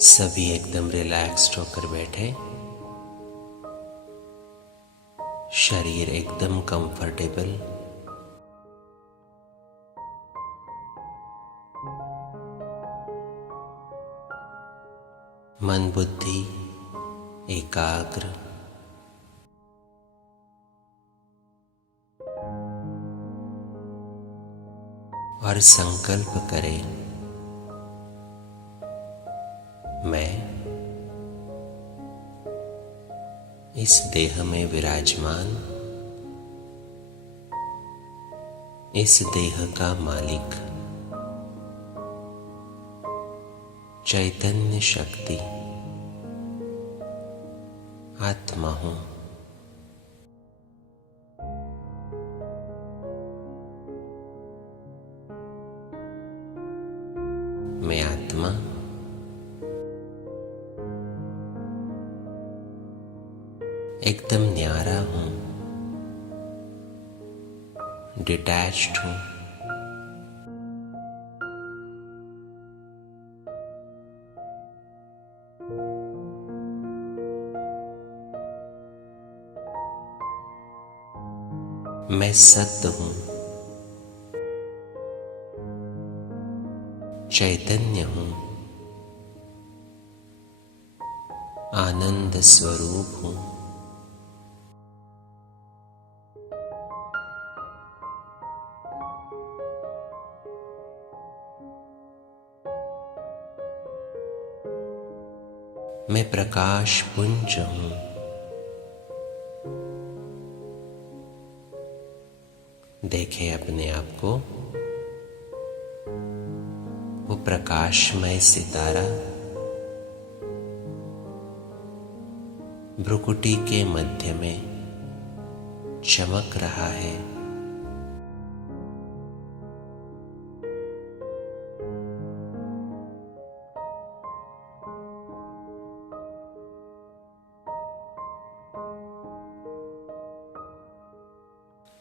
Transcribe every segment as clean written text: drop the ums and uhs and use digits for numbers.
सभी एकदम रिलैक्स्ड होकर बैठे, शरीर एकदम कंफर्टेबल। मन बुद्धि एकाग्र। और संकल्प करें, मैं इस देह में विराजमान, इस देह का मालिक चैतन्य शक्ति आत्मा हूं। मैं आत्मा एकदम न्यारा हूं, डिटैच्ड हूं। मैं सत्य हूं, चैतन्य हूं, आनंद स्वरूप हूं। मैं प्रकाश पुंज हूं। देखें अपने आप को, वो प्रकाशमय सितारा भ्रुकुटी के मध्य में चमक रहा है।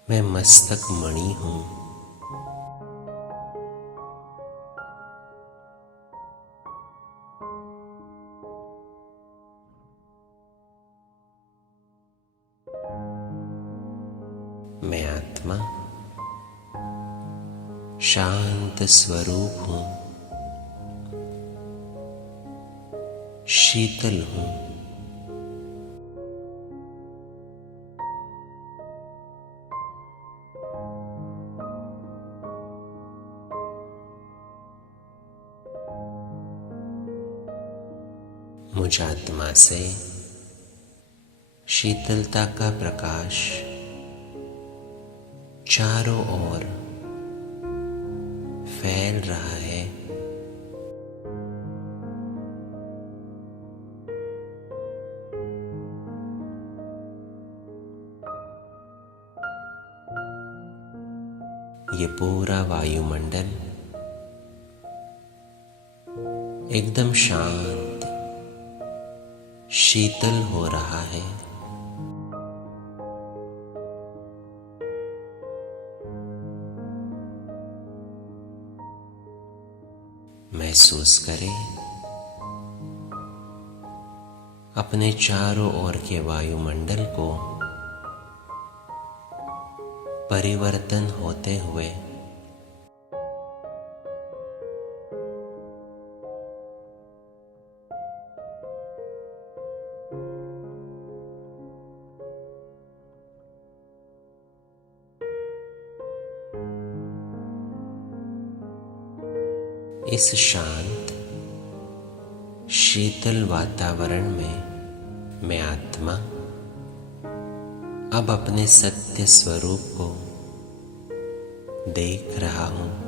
मैं मस्तक मणि हूं। मैं आत्मा शांत स्वरूप हूं, शीतल हूं। मुझ आत्मा से शीतलता का प्रकाश चारों ओर फैल रहा है। ये पूरा वायुमंडल एकदम शांत, शीतल हो रहा है। महसूस करें अपने चारों ओर के वायुमंडल को परिवर्तन होते हुए। इस शांत शीतल वातावरण में मैं आत्मा अब अपने सत्य स्वरूप को देख रहा हूं।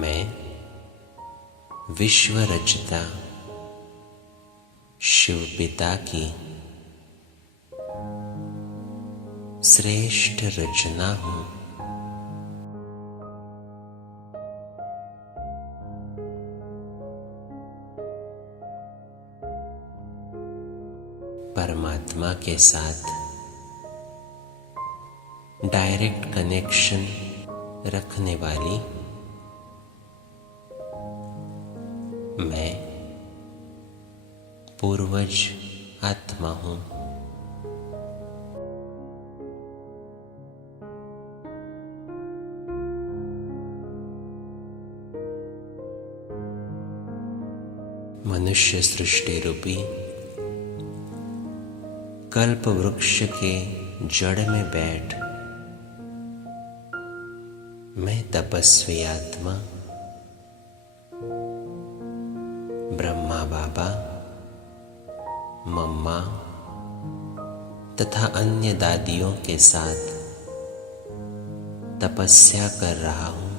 मैं विश्व रचता शिव पिता की श्रेष्ठ रचना हूं। परमात्मा के साथ डायरेक्ट कनेक्शन रखने वाली मैं पूर्वज आत्मा हूँ। मनुष्य सृष्टि रूपी कल्प वृक्ष के जड़ में बैठ मैं तपस्वी आत्मा ब्रह्मा बाबा, मम्मा तथा अन्य दादियों के साथ तपस्या कर रहा हूँ।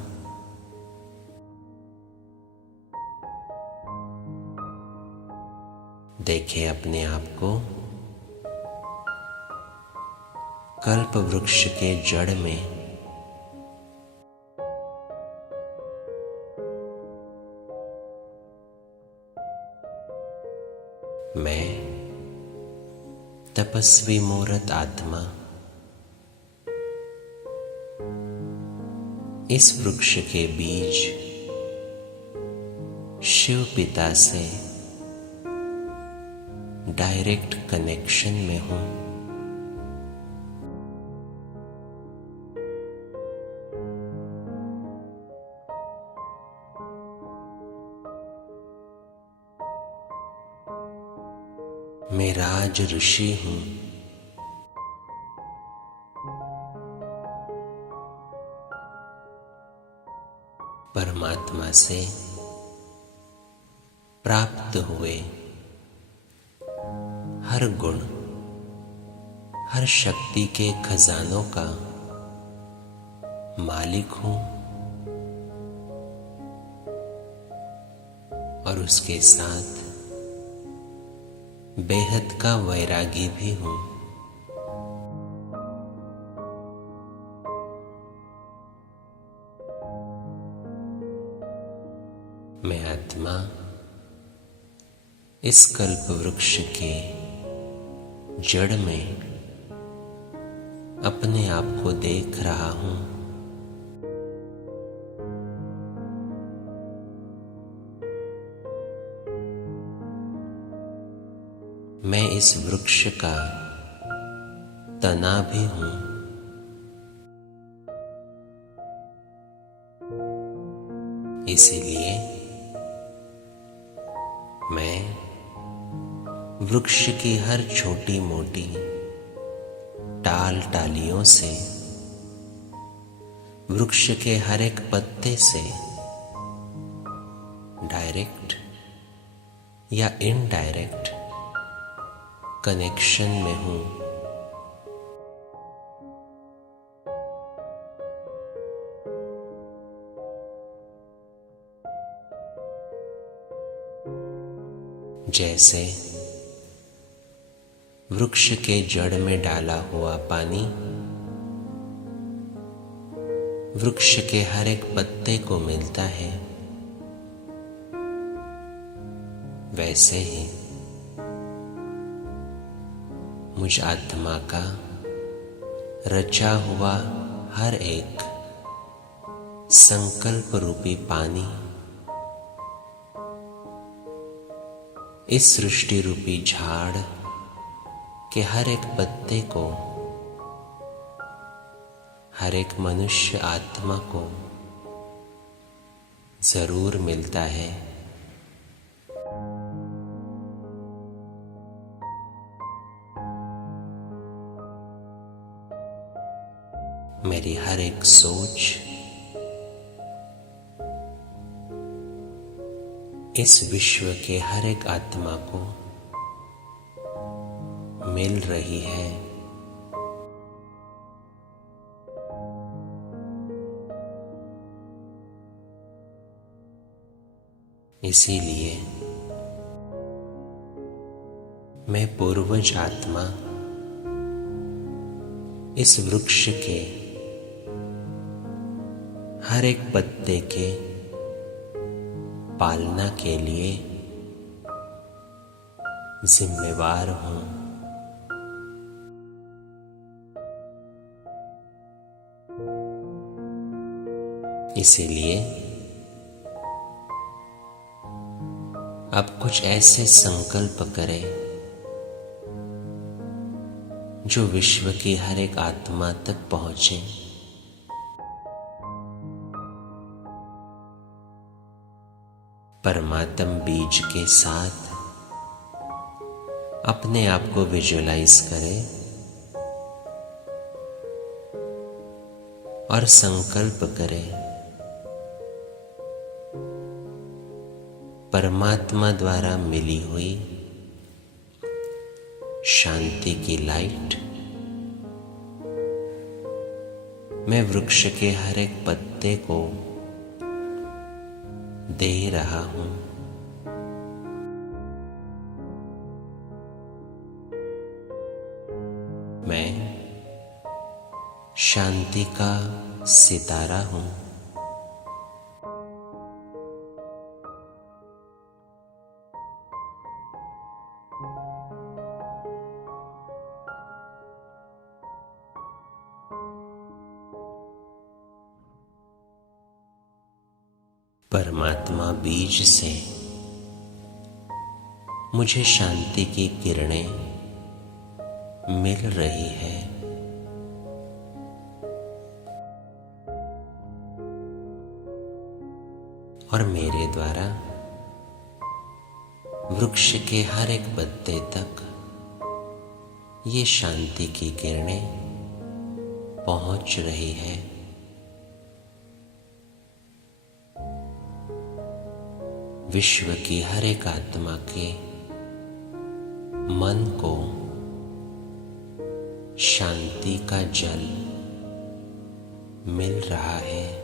देखें अपने आप को कल्प वृक्ष के जड़ में मैं तपस्वी मूर्त आत्मा इस वृक्ष के बीज शिव पिता से डायरेक्ट कनेक्शन में हूँ। मैं राज ऋषि हूँ। परमात्मा से प्राप्त हुए हर गुण, हर शक्ति के खजानों का मालिक हूँ और उसके साथ बेहद का वैरागी भी हूँ। मैं आत्मा इस कल्प वृक्ष के जड़ में अपने आप को देख रहा हूँ। मैं इस वृक्ष का तना भी हूँ। इसीलिए मैं वृक्ष की हर छोटी मोटी टाल टालियों से, वृक्ष के हर एक पत्ते से डायरेक्ट या इनडायरेक्ट कनेक्शन में हूँ। जैसे वृक्ष के जड़ में डाला हुआ पानी वृक्ष के हर एक पत्ते को मिलता है, वैसे ही मुझ आत्मा का रचा हुआ हर एक संकल्प रूपी पानी इस सृष्टि रूपी झाड़ के हर एक पत्ते को, हर एक मनुष्य आत्मा को जरूर मिलता है। मेरी हर एक सोच इस विश्व के हर एक आत्मा को मिल रही है। इसीलिए मैं पूर्वज आत्मा इस वृक्ष के हर एक पत्ते के पालना के लिए जिम्मेवार हूँ। इसीलिए अब कुछ ऐसे संकल्प करें जो विश्व की हर एक आत्मा तक पहुंचे। परमात्म बीज के साथ अपने आप को विजुअलाइज करें और संकल्प करें, परमात्मा द्वारा मिली हुई शांति की लाइट मैं वृक्ष के हर एक पत्ते को दे रहा हूं। मैं शांति का सितारा हूं। परमात्मा बीज से मुझे शांति की किरणें मिल रही है। और मेरे द्वारा वृक्ष के हर एक पत्ते तक ये शांति की किरणें पहुंच रही है। विश्व की हर एक आत्मा के मन को शांति का जल मिल रहा है।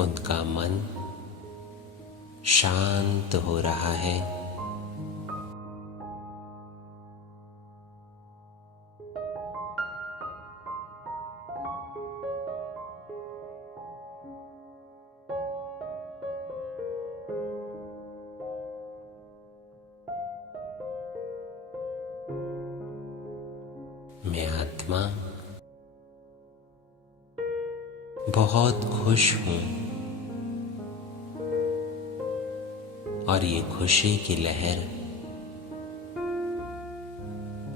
उनका मन शांत हो रहा है। मैं आत्मा बहुत खुश हूं और ये खुशी की लहर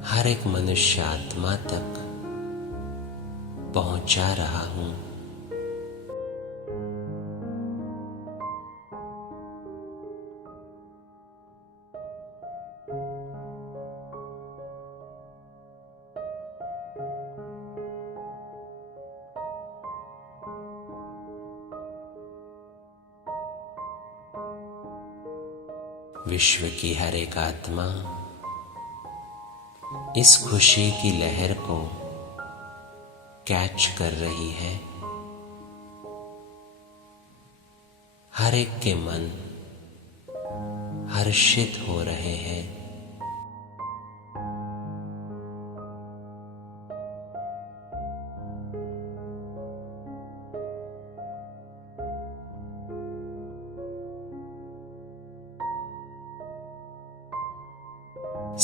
हर एक मनुष्य आत्मा तक पहुंचा रहा हूं। विश्व की हर एक आत्मा इस खुशी की लहर को कैच कर रही है। हर एक के मन हर्षित हो रहे हैं।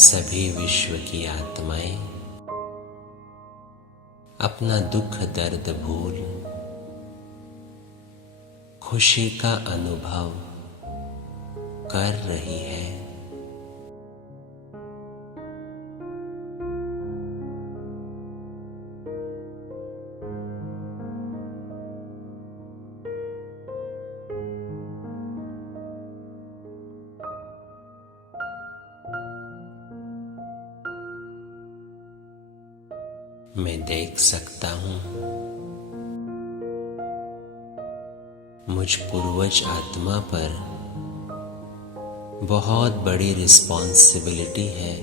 सभी विश्व की आत्माएं अपना दुख दर्द भूल खुशी का अनुभव कर रही है। मैं देख सकता हूं मुझ पूर्वज आत्मा पर बहुत बड़ी रिस्पॉन्सिबिलिटी है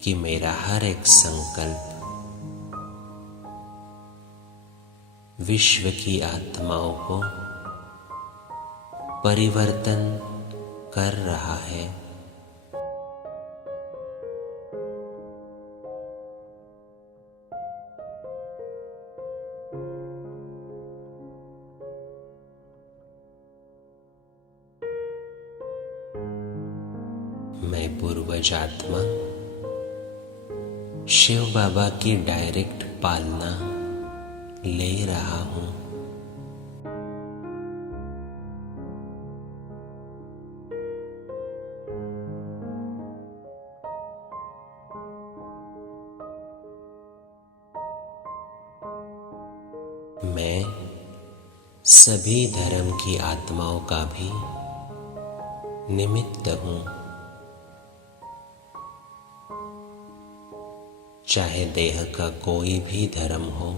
कि मेरा हर एक संकल्प विश्व की आत्माओं को परिवर्तन कर रहा है। मैं पूर्वज आत्मा शिव बाबा की डायरेक्ट पालना ले रहा हूं। मैं सभी धर्म की आत्माओं का भी निमित्त हूं। चाहे देह का कोई भी धर्म हो,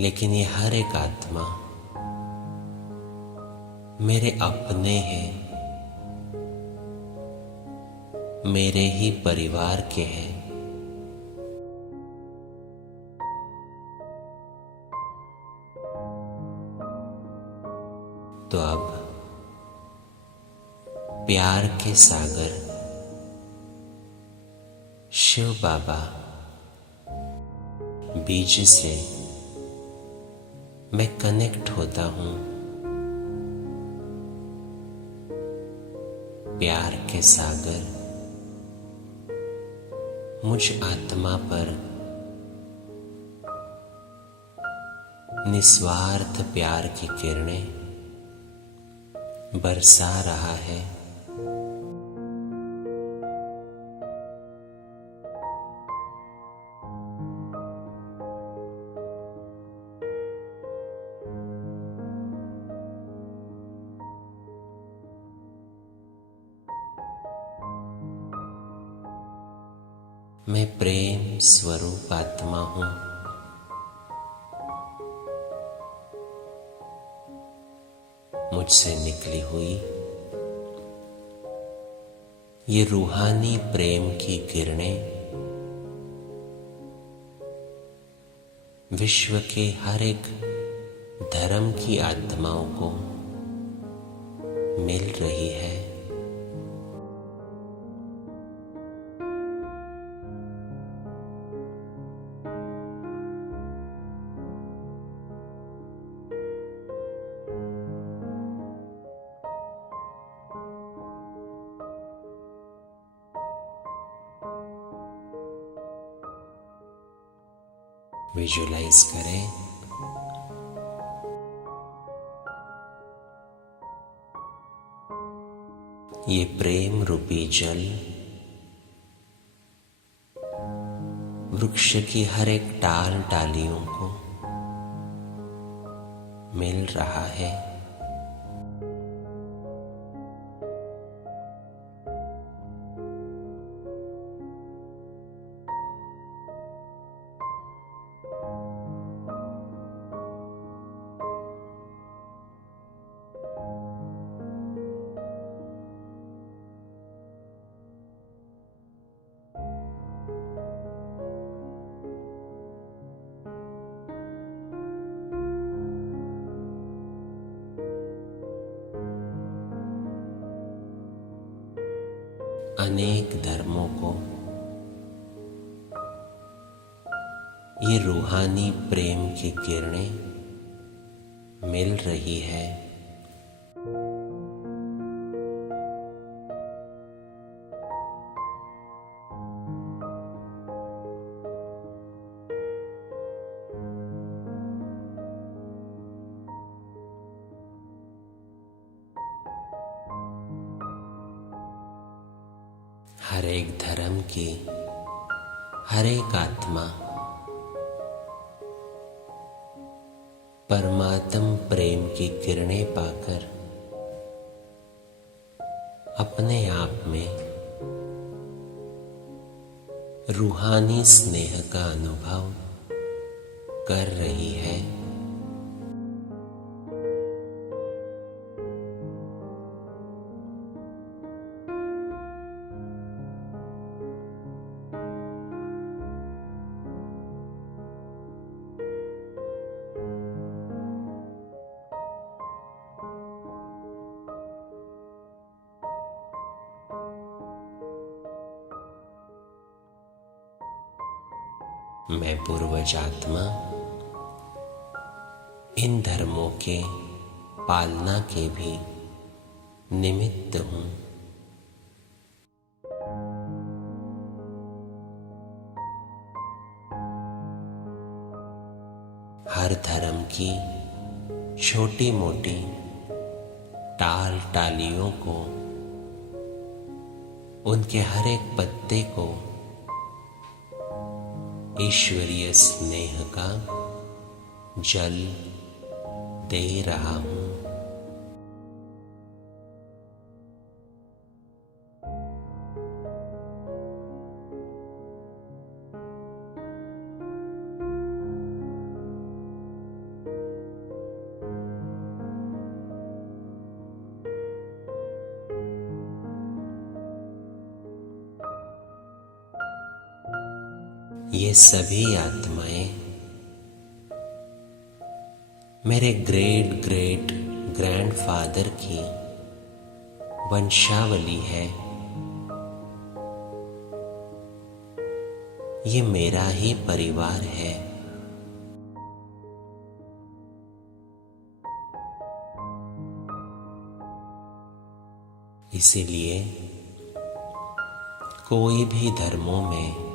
लेकिन ये हर एक आत्मा मेरे अपने हैं, मेरे ही परिवार के हैं। तो अब प्यार के सागर शिव बाबा बीज से मैं कनेक्ट होता हूं। प्यार के सागर मुझ आत्मा पर निस्वार्थ प्यार की किरणें बरसा रहा है। मैं प्रेम स्वरूप आत्मा हूं। मुझसे निकली हुई ये रूहानी प्रेम की किरणें विश्व के हर एक धर्म की आत्माओं को मिल रही है। विजुलाइज करें ये प्रेम रूपी जल वृक्ष की हर एक टाल टालियों को मिल रहा है। अनेक धर्मों को ये रूहानी प्रेम की किरणें मिल रही है। हर एक धर्म की हर एक आत्मा परमात्म प्रेम की किरणें पाकर अपने आप में रूहानी स्नेह का अनुभव कर रही है। मैं पूर्वज आत्मा इन धर्मों के पालना के भी निमित्त हूं। हर धर्म की छोटी मोटी टाल टालियों को, उनके हर एक पत्ते को ईश्वरीय स्नेह का जल दे रहा हूं। ये सभी आत्माएं मेरे ग्रेट ग्रेट ग्रैंडफादर की वंशावली है। ये मेरा ही परिवार है। इसीलिए कोई भी धर्मों में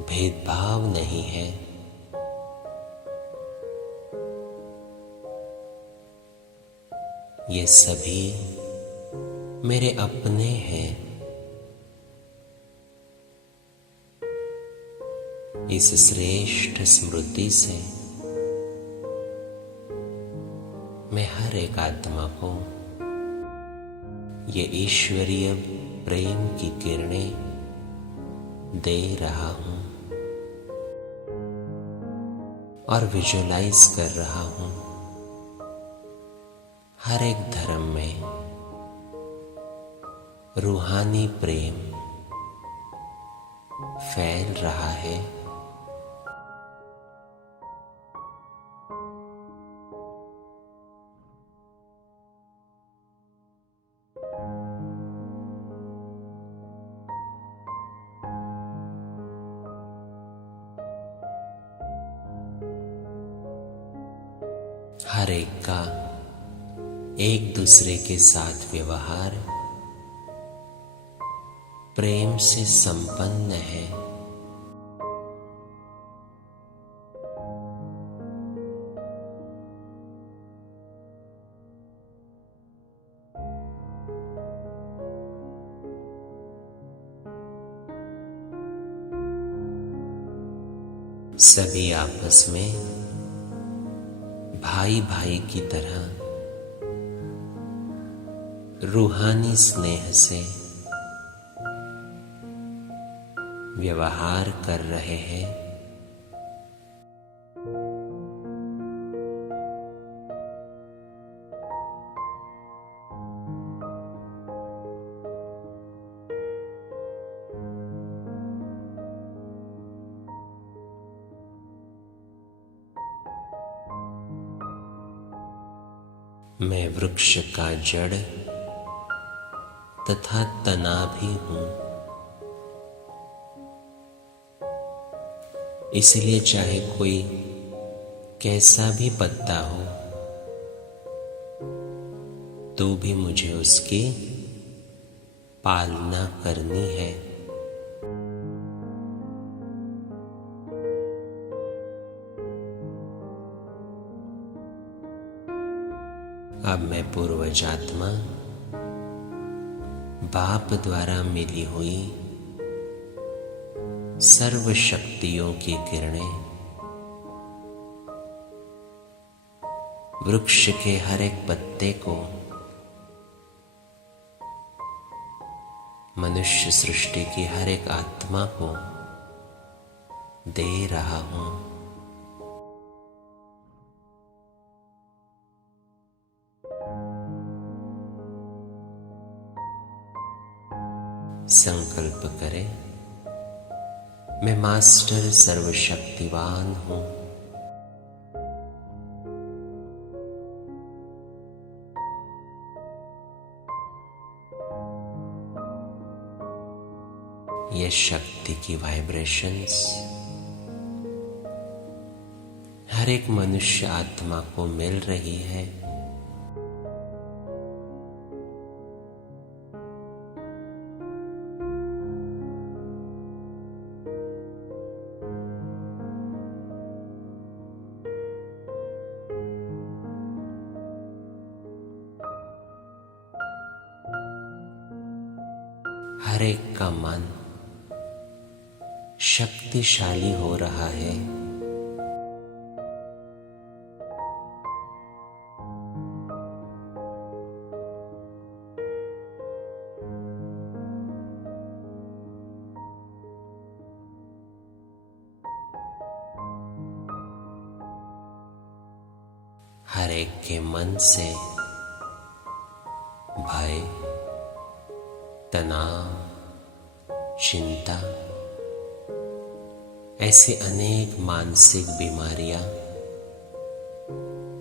भेदभाव नहीं है। ये सभी मेरे अपने हैं। इस श्रेष्ठ स्मृति से मैं हर एक आत्मा को ये ईश्वरीय प्रेम की किरणें दे रहा हूं और विजुअलाइज कर रहा हूं। हर एक धर्म में रूहानी प्रेम फैल रहा है। हर एक का एक दूसरे के साथ व्यवहार प्रेम से संपन्न है। सभी आपस में भाई भाई की तरह रूहानी स्नेह से व्यवहार कर रहे हैं। मैं वृक्ष का जड़ तथा तना भी हूं। इसलिए चाहे कोई कैसा भी पत्ता हो तो भी मुझे उसकी पालना करनी है। अब मैं पूर्वज आत्मा बाप द्वारा मिली हुई सर्व शक्तियों की किरणें वृक्ष के हर एक पत्ते को, मनुष्य सृष्टि की हर एक आत्मा को दे रहा हूं। संकल्प करें, मैं मास्टर सर्वशक्तिवान हूं। यह शक्ति की वाइब्रेशंस हर एक मनुष्य आत्मा को मिल रही है। हर एक का मन शक्तिशाली हो रहा है। हर एक के मन से भय, तनाव, चिंता, ऐसी अनेक मानसिक बीमारियां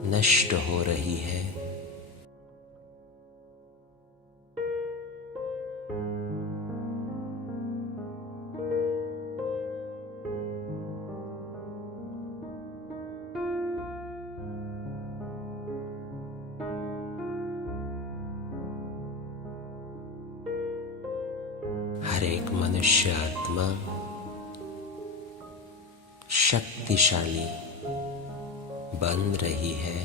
नष्ट हो रही है। हर एक मनुष्य आत्मा शक्तिशाली बन रही है।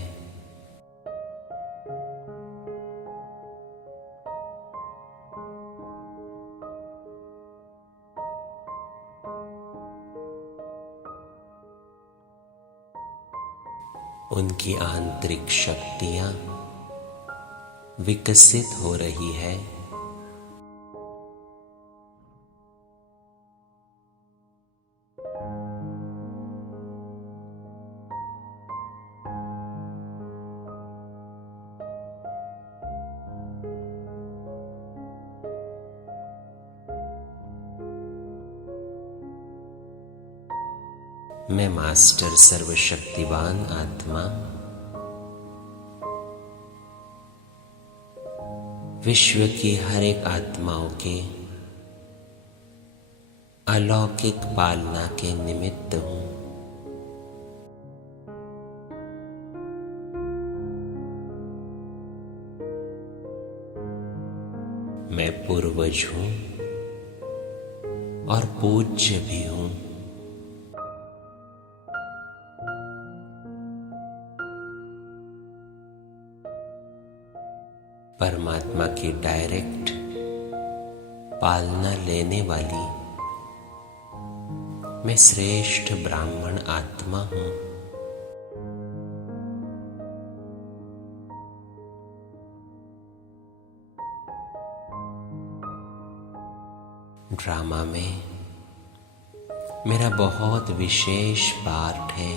उनकी आंतरिक शक्तियां विकसित हो रही है। मैं मास्टर सर्वशक्तिवान आत्मा विश्व की हर एक आत्माओं के अलौकिक पालना के निमित्त हूं। मैं पूर्वज हूं और पूज्य भी हूं। परमात्मा की डायरेक्ट पालना लेने वाली मैं श्रेष्ठ ब्राह्मण आत्मा हूं। ड्रामा में मेरा बहुत विशेष पार्ट है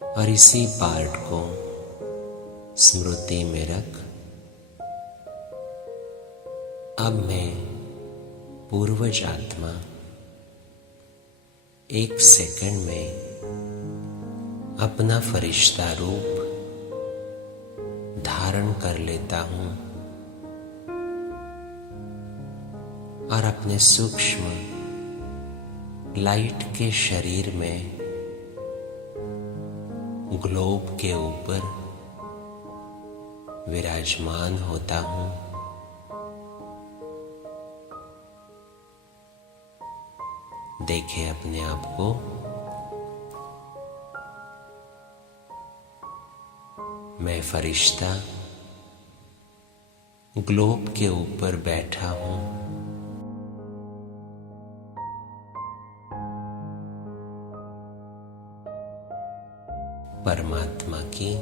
और इसी पार्ट को स्मृति में रख अब मैं पूर्वज आत्मा 1 सेकंड में अपना फरिश्ता रूप धारण कर लेता हूं और अपने सूक्ष्म लाइट के शरीर में ग्लोब के ऊपर विराजमान होता हूं। देखें अपने आप को मैं फरिश्ता ग्लोब के ऊपर बैठा हूं। परमात्मा की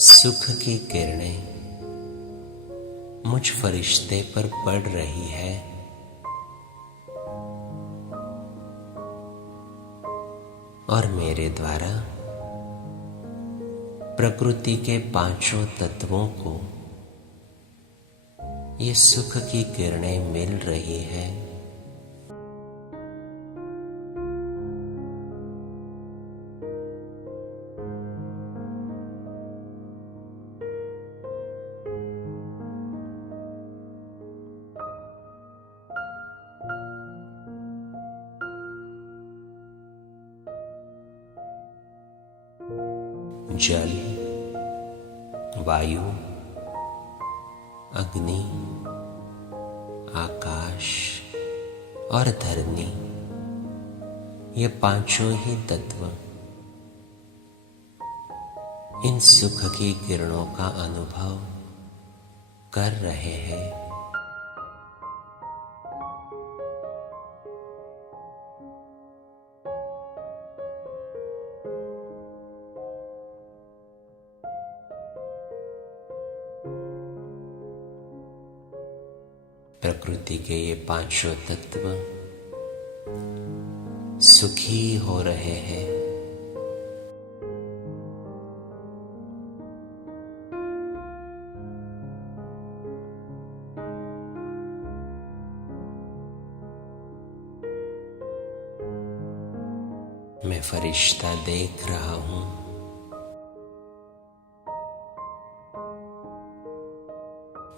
सुख की किरणें मुझ फरिश्ते पर पड़ रही है। और मेरे द्वारा प्रकृति के 5 तत्वों को ये सुख की किरणें मिल रही है। जल, वायु, अग्नि, आकाश और धरनी, ये 5 ही तत्व इन सुख की किरणों का अनुभव कर रहे हैं। प्रकृति के ये पांचों तत्व सुखी हो रहे हैं। मैं फरिश्ता देख रहा हूं।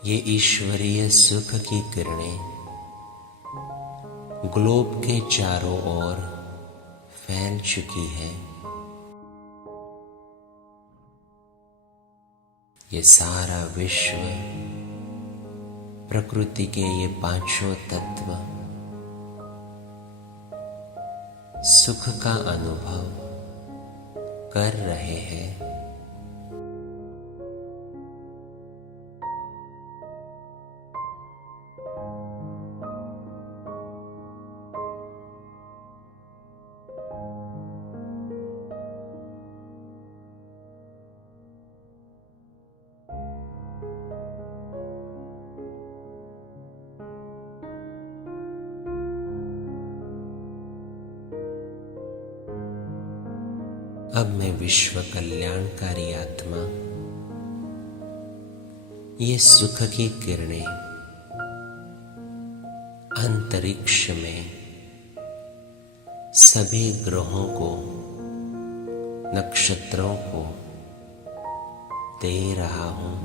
ये ईश्वरीय सुख की किरणें ग्लोब के चारों ओर फैल चुकी है। ये सारा विश्व प्रकृति के ये पांचों तत्व सुख का अनुभव कर रहे हैं। अब मैं विश्व कल्याणकारी आत्मा ये सुख की किरणें अंतरिक्ष में सभी ग्रहों को, नक्षत्रों को दे रहा हूं।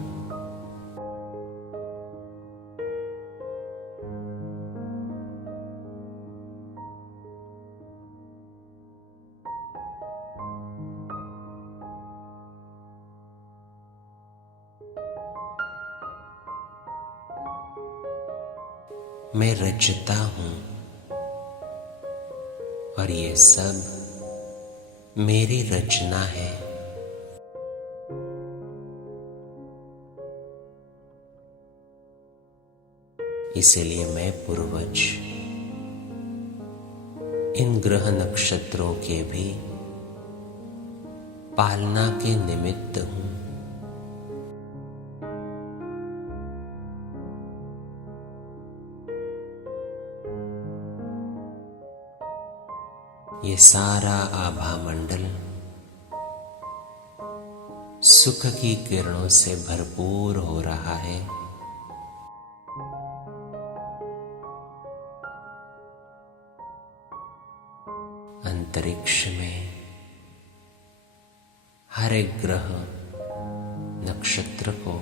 मैं रचता हूं और ये सब मेरी रचना है। इसलिए मैं पूर्वज इन ग्रह नक्षत्रों के भी पालना के निमित्त हूं। ये सारा आभा मंडल सुख की किरणों से भरपूर हो रहा है। अंतरिक्ष में हर एक ग्रह नक्षत्र को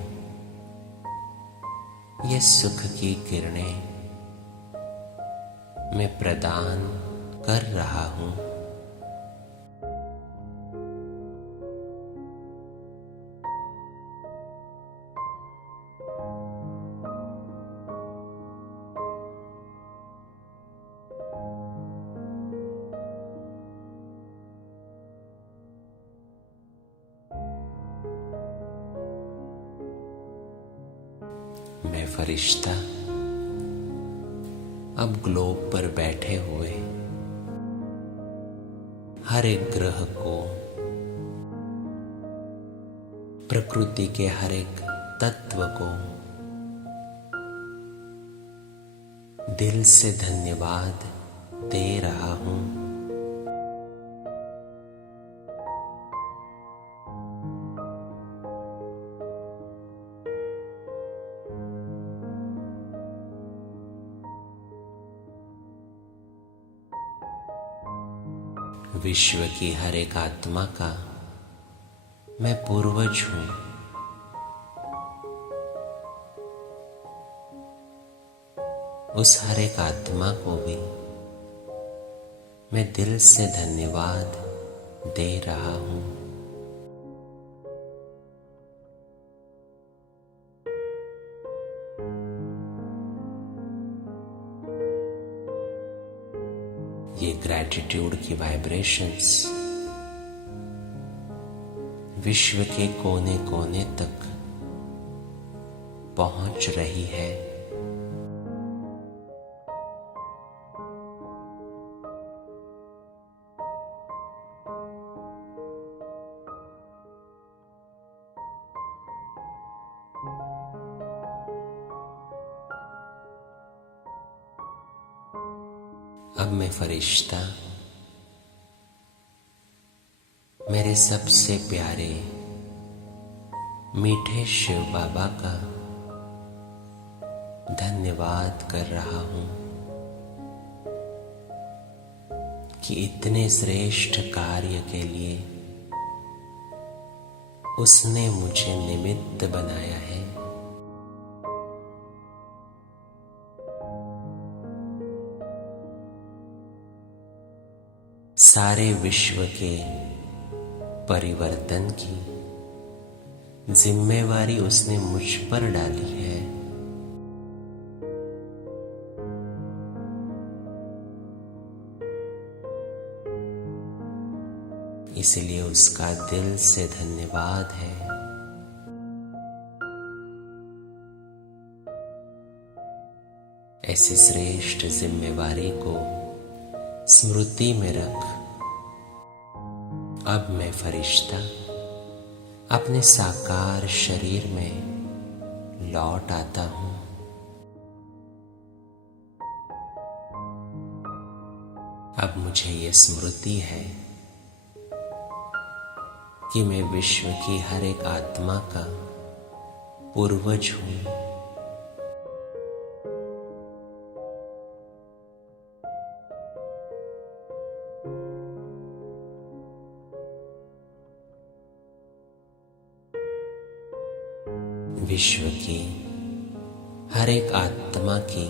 ये सुख की किरणें मैं प्रदान कर रहा हूं। मैं फरिश्ता अब ग्लोब पर बैठे हुए हर एक ग्रह को, प्रकृति के हर एक तत्व को दिल से धन्यवाद दे रहा हूं। विश्व की हर एक आत्मा का मैं पूर्वज हूं। उस हर एक आत्मा को भी मैं दिल से धन्यवाद दे रहा हूं। ये ग्रैटिट्यूड की वाइब्रेशंस विश्व के कोने कोने तक पहुंच रही है। अब मैं फरिश्ता मेरे सबसे प्यारे मीठे शिव बाबा का धन्यवाद कर रहा हूं कि इतने श्रेष्ठ कार्य के लिए उसने मुझे निमित्त बनाया है। सारे विश्व के परिवर्तन की जिम्मेवारी उसने मुझ पर डाली है। इसलिए उसका दिल से धन्यवाद है। ऐसी श्रेष्ठ जिम्मेवारी को स्मृति में रख अब मैं फरिश्ता अपने साकार शरीर में लौट आता हूं। अब मुझे ये स्मृति है कि मैं विश्व की हर एक आत्मा का पूर्वज हूं। विश्व की हर एक आत्मा की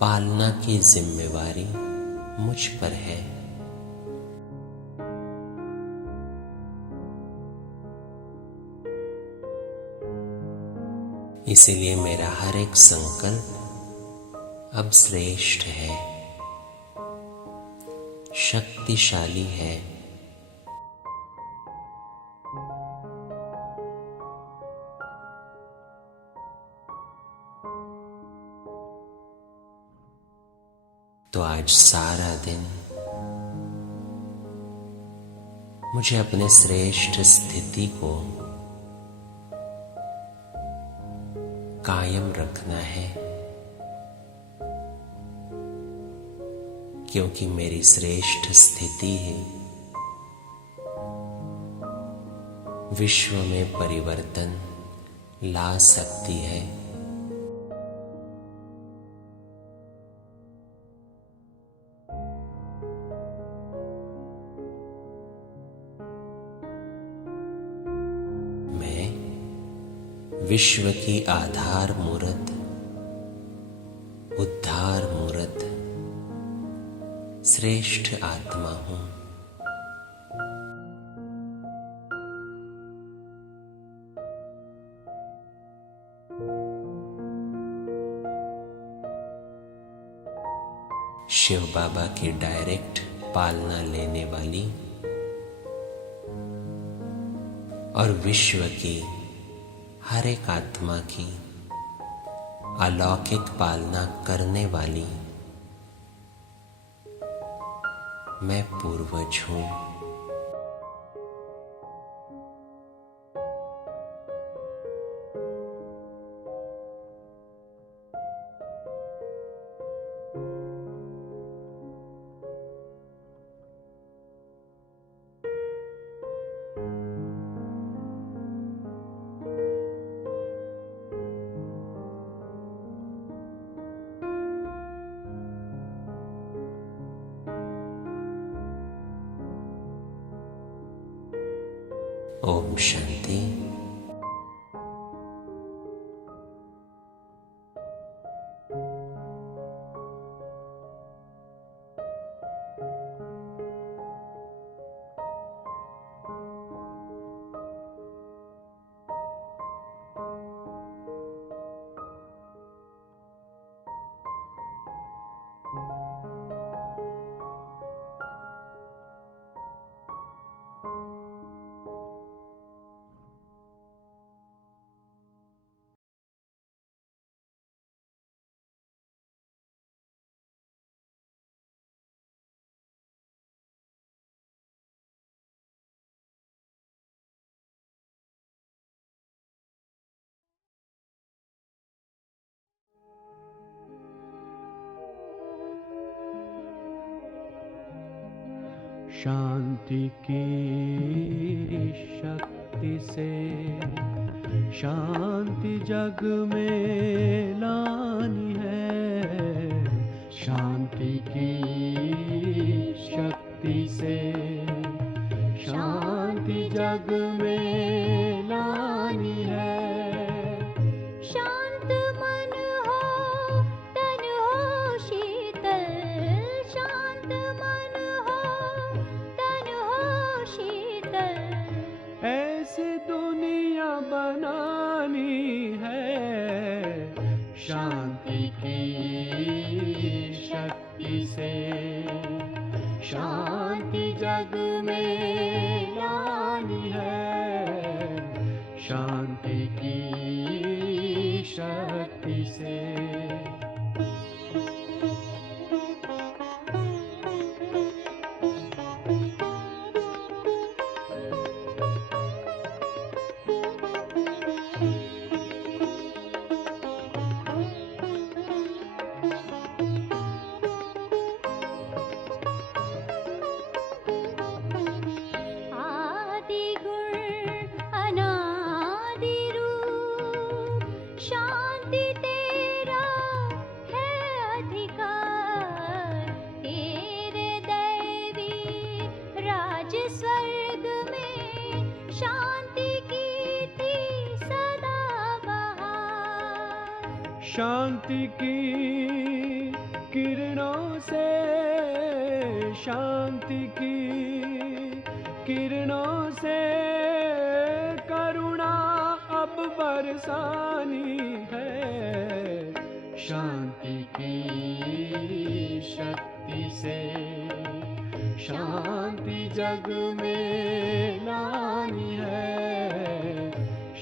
पालना की जिम्मेवारी मुझ पर है। इसीलिए मेरा हर एक संकल्प अब श्रेष्ठ है, शक्तिशाली है। तो आज सारा दिन मुझे अपने श्रेष्ठ स्थिति को कायम रखना है, क्योंकि मेरी श्रेष्ठ स्थिति ही विश्व में परिवर्तन ला सकती है। विश्व की आधार मूरत, उद्धार मूरत, श्रेष्ठ आत्मा हूं। शिव बाबा की डायरेक्ट पालना लेने वाली और विश्व की हर एक आत्मा की अलौकिक पालना करने वाली मैं पूर्वज हूं। ओम शांति। शांति की शक्ति से शांति जग में लानी है। शांति की शक्ति से शांति जग में लानी है। शांत मन हो तन हो शीतल, शांत मन हो तन हो शीतल, ऐसी दुनिया बनानी है। शांति की शक्ति से शांति जग में लानी है। शांति की शक्ति से आदि गुण अनादि रूप, शांति तेरा है अधिकार। तेरे दैवी राज स्वर्ग में शांति की थी सदा बहार। शांति की किरणों से, शांति की किरणों से करुणा अब बरसानी है। शांति की शक्ति से शांति जग में लानी है।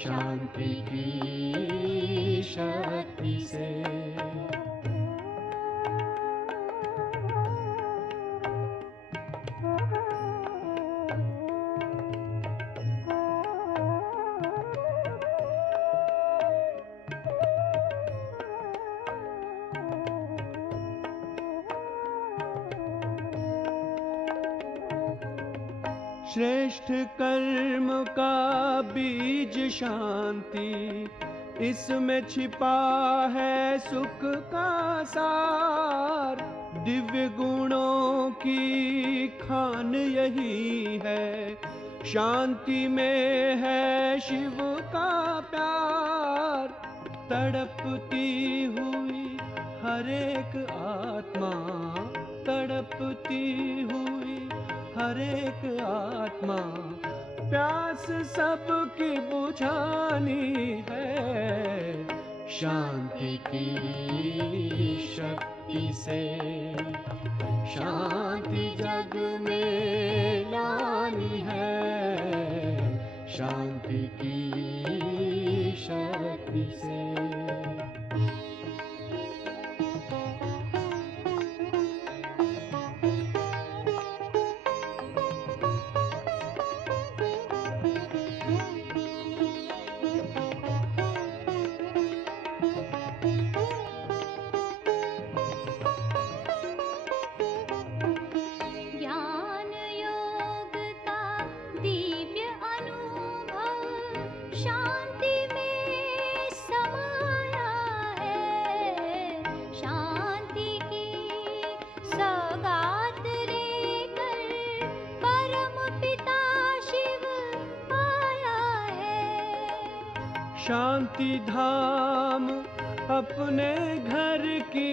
शांति की शक्ति से श्रेष्ठ कर्म का बीज शांति, इसमें छिपा है सुख का सार। दिव्य गुणों की खान यही है, शांति में है शिव का प्यार। तड़पती हुई हर एक आत्मा, तड़पती हुई हर एक आत्मा, प्यास सबकी बुझानी है। शांति की शक्ति से शांति जग में लानी है। शांति की शक्ति से ज्ञान योग का दिव्य अनुभव शांति में समाया है। शांति की सौगात लेकर परम पिता शिव आया है। शांति धाम अपने घर की,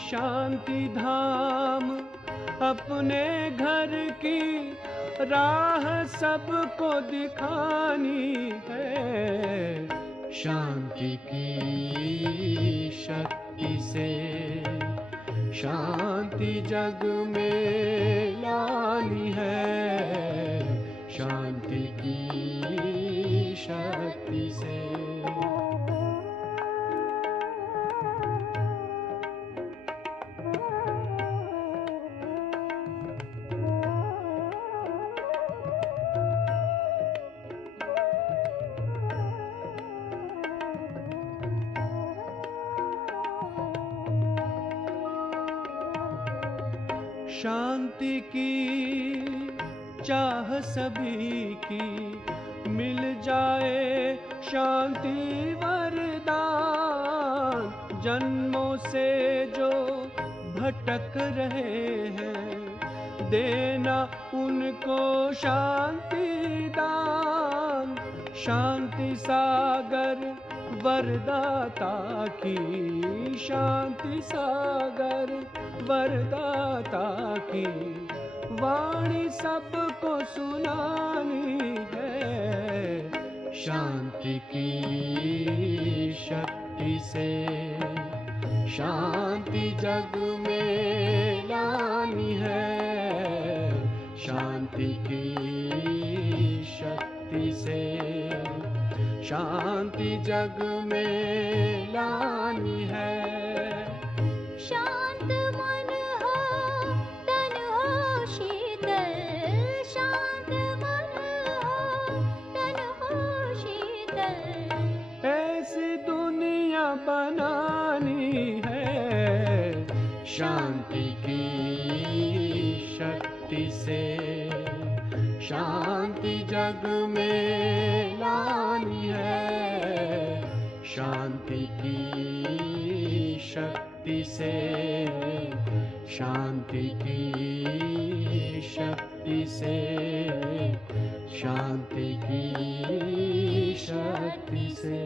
शांति धाम अपने घर की राह सबको दिखानी है। शांति की शक्ति से शांति जग में लानी है। शांति की शक्ति से शांति की चाह सभी की, मिल जाए शांति वरदान। जन्मों से जो भटक रहे हैं, देना उनको शांति दान। शांति सागर वरदाता की, शांति सागर वरदाता की वाणी सबको सुनानी है। शांति की शक्ति से शांति जग में लानी है। शांति की शक्ति से शांति जग में लानी है। शांत मन हो तन हो शीतल, शांत मन हो तन हो शीतल। ऐसी दुनिया बनानी है। शांति की शक्ति से शांति जग में लानी है। शांति की शक्ति से शांति की शक्ति से शांति की शक्ति से